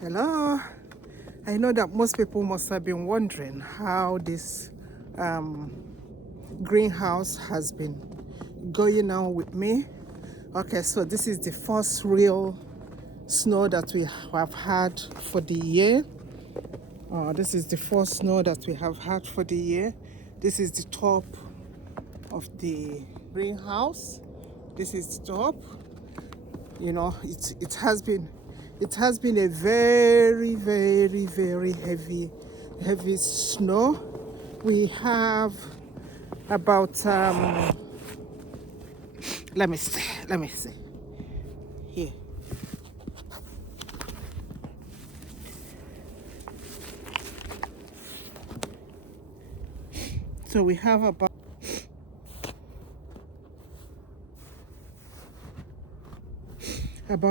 Hello. I know that most people must have been wondering how this greenhouse has been going on with me. Okay, so this is the first real snow that we have had for the year. This is the first snow that we have had for the year. This is the top of the greenhouse. This is the top. You know, it has been a very heavy snow. We have about let me see here. So we have about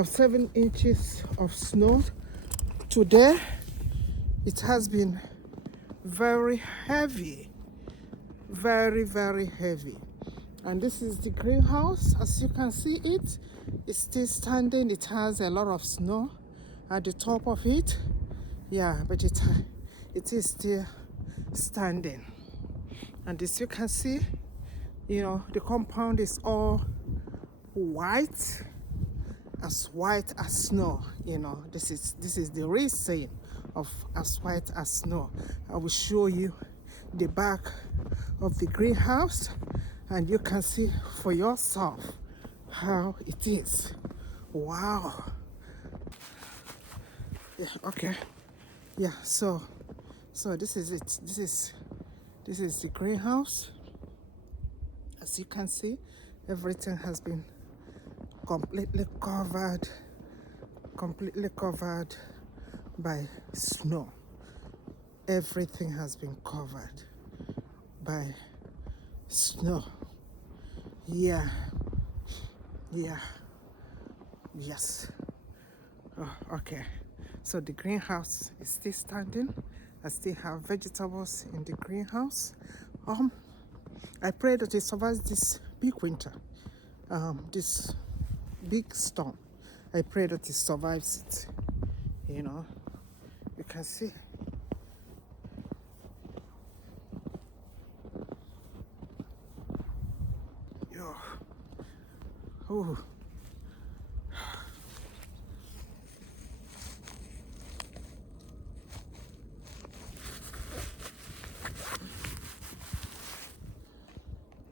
7 inches of snow today. It has been very heavy, very heavy. And this is the greenhouse. As you can see, it's still standing. It has a lot of snow at the top of it. Yeah, but it is still standing. And as you can see, you know, the compound is all white as snow. You know, this is the real saying of as white as snow. I will show you the back of the greenhouse and you can see for yourself how it is. Wow. Yeah, okay. Yeah, so this is it. This is the greenhouse. As you can see, everything has been completely covered by snow. Everything has been covered by snow. Yeah, yes. Oh, okay, so the greenhouse is still standing. I still have vegetables in the greenhouse. I pray that it survives this big winter, this big storm. I pray that it survives it. You know, you can see. Yo. Oh.